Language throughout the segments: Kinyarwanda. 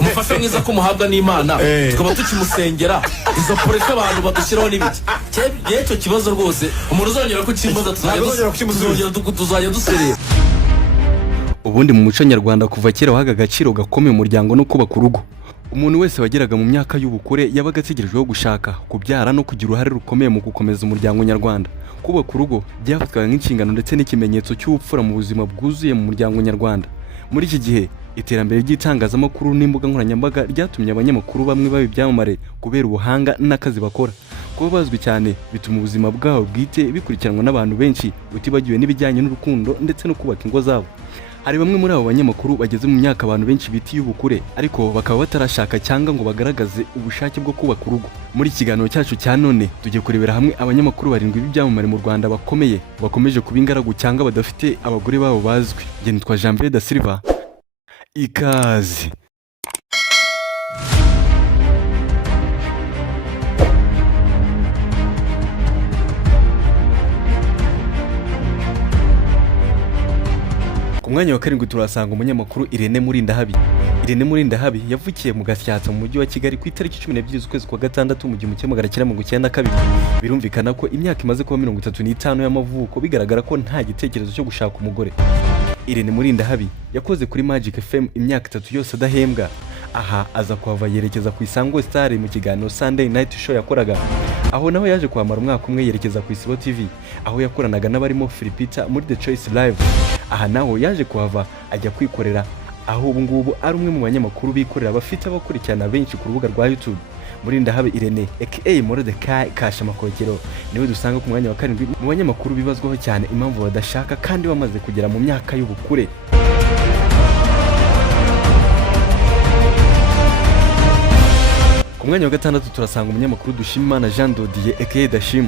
umufasha mwiza ko muhabwa n'Imana tukaba tukimusengera izo poreka abantu badushyiraho n'ibiki cyo kibazo rwose umuntu uzongera ko kimbaza tuzajya duserera. Ubundi mu muco nyarwanda kuva kera wahaga agaciro gakomeye umuryango no kubaka urugo. Umuntu wese wageraga mu myaka y'ubukure yabaga ategerejweho gushaka, kubyara no kugira uruhare rukomeye mu gukomeza umuryango nyarwanda. Kubaka urugo byafatwaga nk'inshingano ndetse n'ikimenyetso cy'ubupfura mu buzima bwuzuye mu muryango nyarwanda. Muri iki gihe iterambere ry'itangazamakuru n'imbuga nkoranyambaga ryatumye abanyamakuru bamwe baba ibyamamare kubera ubuhanga n'akazi bakora. Kuba bazwi cyane bituma ubuzima bwabo bwite bikurikiranwa n'abantu benshi, utibagiwe n'ibijyanye n'urukundo ndetse no kubaka ingo zabo. Hari bamwe muri abo banyamakuru bageze mu myaka abantu benshi bitiye ubukure ariko bakaba batarashaka cyangwa ngo bagaragaze ubushake bwo kubaka urugo. Muri kiganiro cyacu cya none tujye kurebera hamwe abanyamakuru 7 b'ibyamamare mu Rwanda bakomeye bakomeje kuba ingaragu cyangwa badafite abagore babo bazwi. Nge nitwa Jean-Pierre Da Silva, ikaze. Ku mwanya wa 7 turasanga umunyamakuru Irene Murindahabi. Irene Murindahabi yavukiye mu Gasyatsa mu mujyi wa Kigali ku itariki 12 z'ukwezi kwa gatandatu mu 1992. Birumvikana ko imyaka imaze kuba 35 y'amavuko, bigaragara ko nta gitekerezo cyo gushaka umugore. Irene Murindahabi yakoze kuri Magic FM imyaka 3 yose adahembwa. Aha aza kuhava yerekeza ku Isango Star mu kiganiro Sunday Night Show yakoraga. Aho naho yaje kuhamara umwaka umwe yerekeza ku Isibo TV, aho yakoranaga n'abarimo Philipita muri The Choice Live. Aha naho yaje kuhava ajya kwikorera, aho ubu ngubu ari umwe mu banyamakuru bikorera bafite abakurikirana benshi ku rubuga rwa YouTube. Murindahabi Irene aka Mordecai Kashamakokero niwe dusanga ku mwanya wa 7 mu banyamakuru bibazwaho cyane impamvu badashaka kandi bamaze kugera mu myaka y'ubukure. Ku mwanya wa 6 turasanga umunyamakuru Dushimimana Jean Dodier aka Dashim.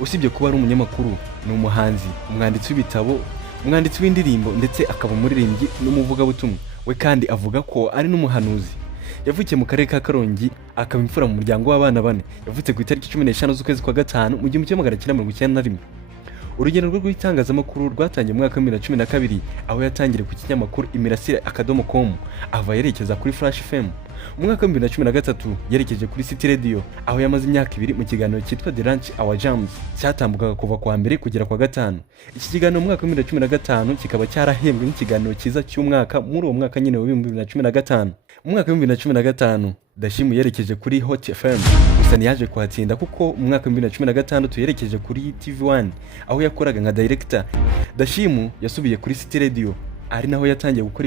Usibye kuba ari umunyamakuru, ni umuhanzi, umwanditsi w'ibitabo, umwanditsi w'indirimbo ndetse akaba umuririmbyi n'umuvugabutumwa. We kandi avuga ko ari n'umuhanuzi. Yavukiye mu karere ka Karongi, akaba imfura mu muryango w'abana 4. Yavutse ku itariki 15 z'ukwezi kwa gatanu mu 1991. Urugendo rwe rw'itangazamakuru rwatangiye mu mwaka wa 2012 aho yatangiriye ku kinyamakuru imirasire.com, ava yerekeza kuri Flash FM. Mu mwaka wa 2013 yerekeje kuri City Radio, aho yamaze imyaka 2 mu kiganiro cyitwa The Lunch Hour Jams cyatambukaga kuva kwa mbere kugera kwa gatanu. Iki kiganiro mu mwaka wa 2015 kikaba cyarahembwe nk'ikiganiro cyiza cy'umwaka muri uwo mwaka nyine wa 2015. Mu mwaka wa 2015 Dashimu yerekeje kuri Hot FM, gusa ntiyaje kuhatinda kuko mu mwaka wa 2016 yerekeje kuri TV1 aho yakoraga nka director. Dashimu yasubiye kuri City Radio, ari naho yatangiye gukora